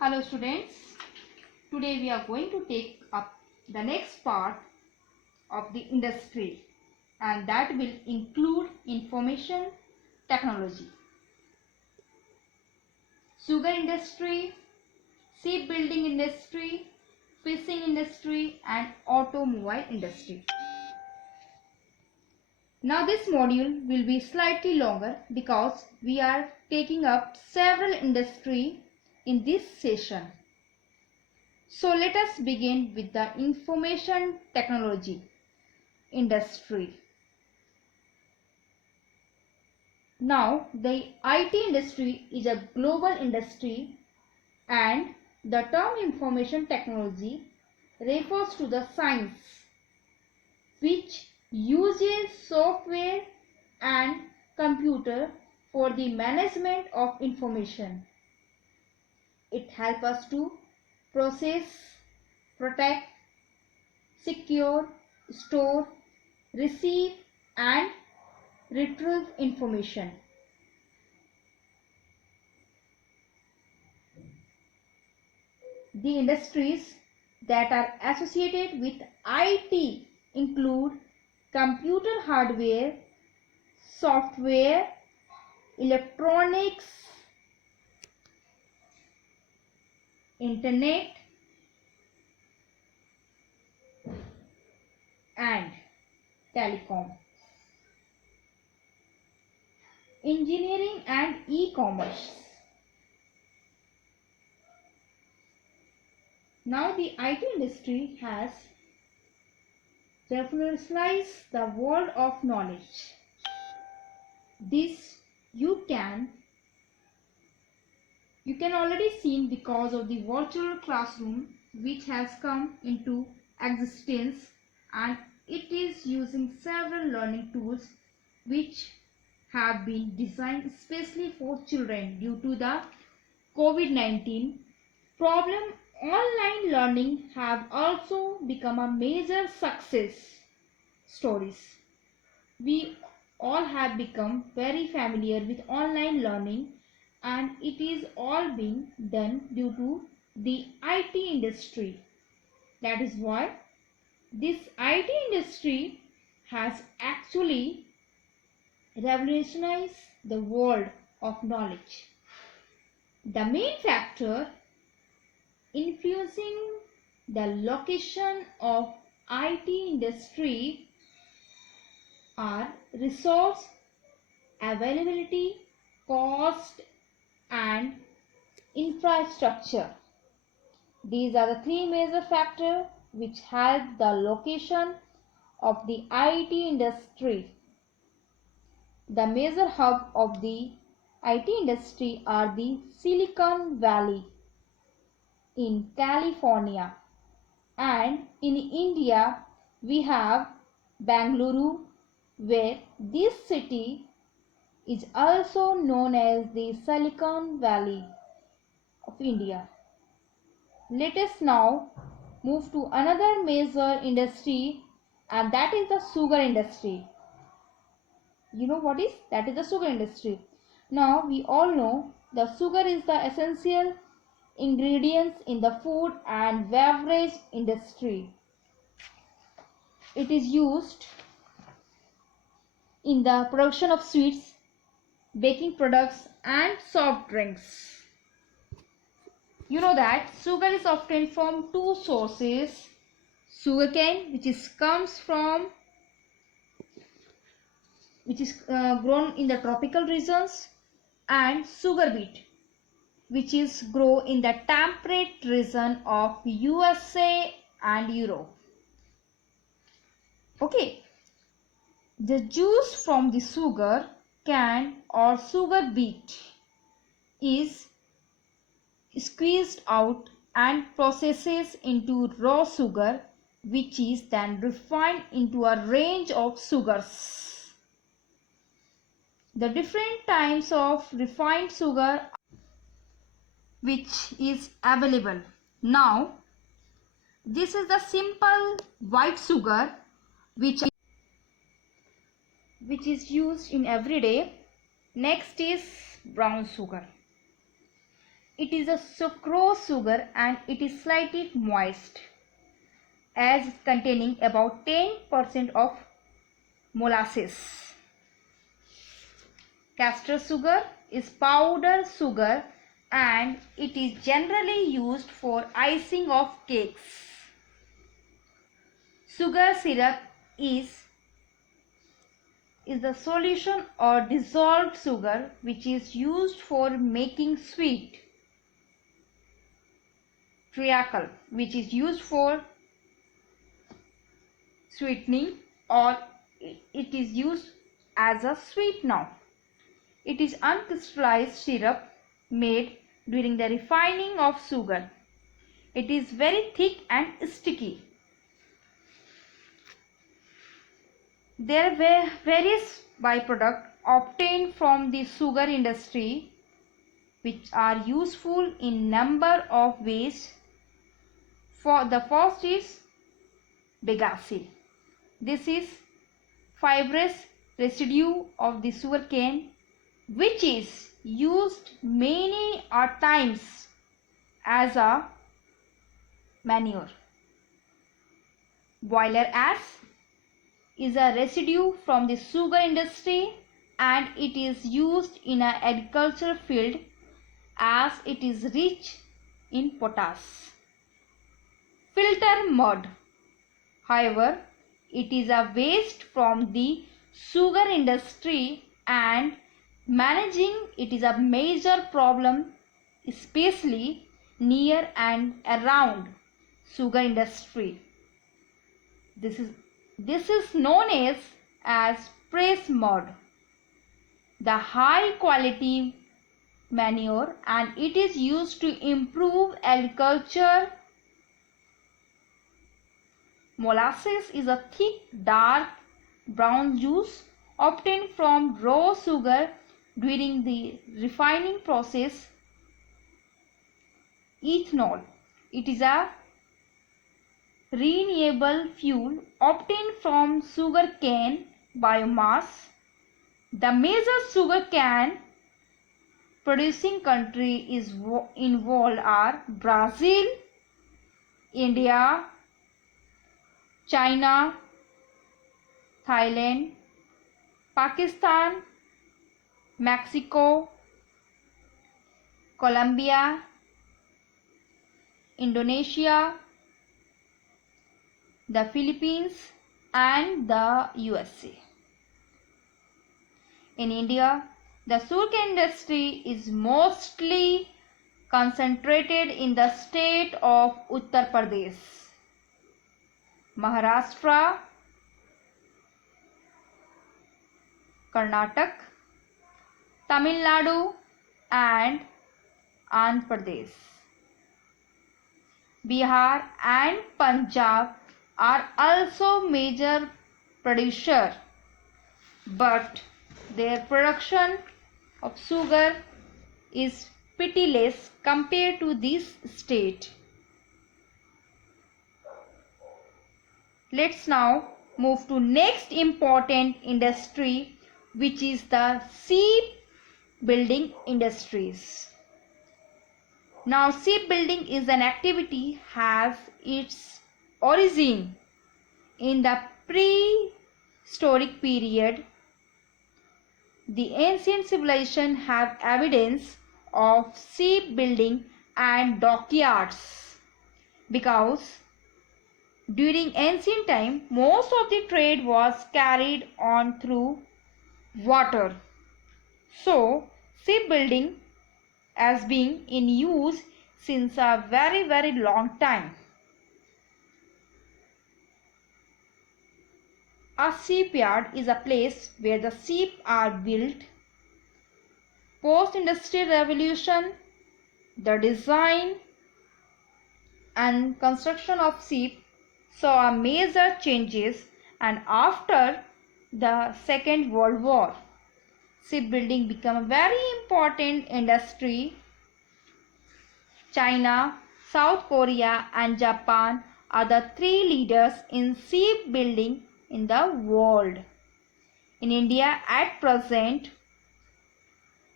Hello students, today we are going to take up the next part of the industry, and that will include information technology, sugar industry, shipbuilding industry, fishing industry and automobile industry. Now this module will be slightly longer because we are taking up several industry in this session. So let us begin with the information technology industry. Now the IT industry is a global industry, and the term information technology refers to the science which uses software and computer for the management of information. It helps us to process, protect, secure, store, receive and retrieve information. The industries that are associated with IT include computer hardware, software, electronics, internet and telecom, engineering and e-commerce. Now the IT industry has revolutionized the world of knowledge. This you can already see because of the virtual classroom which has come into existence, and it is using several learning tools which have been designed especially for children due to the COVID-19 problem. Online learning have also become a major success stories. We all have become very familiar with online learning, and it is all being done due to the IT industry. That is why this IT industry has actually revolutionized the world of knowledge. The main factor influencing the location of IT industry are resource availability, cost and infrastructure. These are the three major factors which help the location of the IT industry. The major hub of the IT industry are the Silicon Valley in California, and in India we have Bangalore, where this city is also known as the Silicon Valley of India. Let us now move to another major industry, and that is the sugar industry. You know what is that? Is the sugar industry. Now we all know the sugar is the essential ingredients in the food and beverage industry. It is used in the production of sweets, baking products and soft drinks. You know that sugar is obtained from two sources: sugarcane, which is grown in the tropical regions, and sugar beet, which is grown in the temperate region of USA and Europe. Okay, the juice from the sugar cane or sugar beet is squeezed out and processed into raw sugar, which is then refined into a range of sugars. The different types of refined sugar which is available. Now this is the simple white sugar which is used in everyday. Next is brown sugar. It is a sucrose sugar and it is slightly moist, as containing about 10% of molasses. Castor sugar is powder sugar and it is generally used for icing of cakes. Sugar syrup is the solution or dissolved sugar which is used for making sweet. Treacle, which is used for sweetening, or it is used as a sweetener. It is uncrystallized syrup made during the refining of sugar. It is very thick and sticky. There were various byproducts obtained from the sugar industry which are useful in number of ways. For the first is bagasse. This is fibrous residue of the sugar cane which is used many times as a manure. Boiler ash is a residue from the sugar industry and it is used in an agricultural field as it is rich in potash. Filter mud, however, it is a waste from the sugar industry and managing it is a major problem, especially near and around sugar industry. This is known as press mud, the high quality manure, and it is used to improve agriculture. Molasses is a thick dark brown juice obtained from raw sugar during the refining process. Ethanol, it is a renewable fuel obtained from sugar cane biomass. The major sugar cane producing countries involved are Brazil, India, China, Thailand, Pakistan, Mexico, Colombia, Indonesia, the Philippines, and the USA. In India, the sugar industry is mostly concentrated in the state of Uttar Pradesh, Maharashtra, Karnataka, Tamil Nadu, and Andhra Pradesh. Bihar and Punjab are also major producers, but their production of sugar is pretty less compared to this state. Let's now move to next important industry, which is the shipbuilding industries. Now, shipbuilding is an activity has its origin in the prehistoric period. The ancient civilization have evidence of shipbuilding and dockyards because during ancient time most of the trade was carried on through water. So, shipbuilding has been in use since a very long time. A shipyard is a place where the ships are built. Post-industrial revolution, the design and construction of ships saw major changes, and after the Second World War, shipbuilding became a very important industry. China, South Korea, and Japan are the three leaders in shipbuilding in the world. In India at present,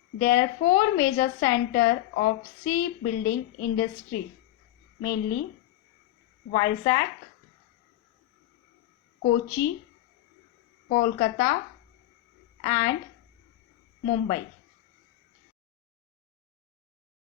There are four major centers of shipbuilding industry, mainly Vizag, Kochi, Kolkata and Mumbai.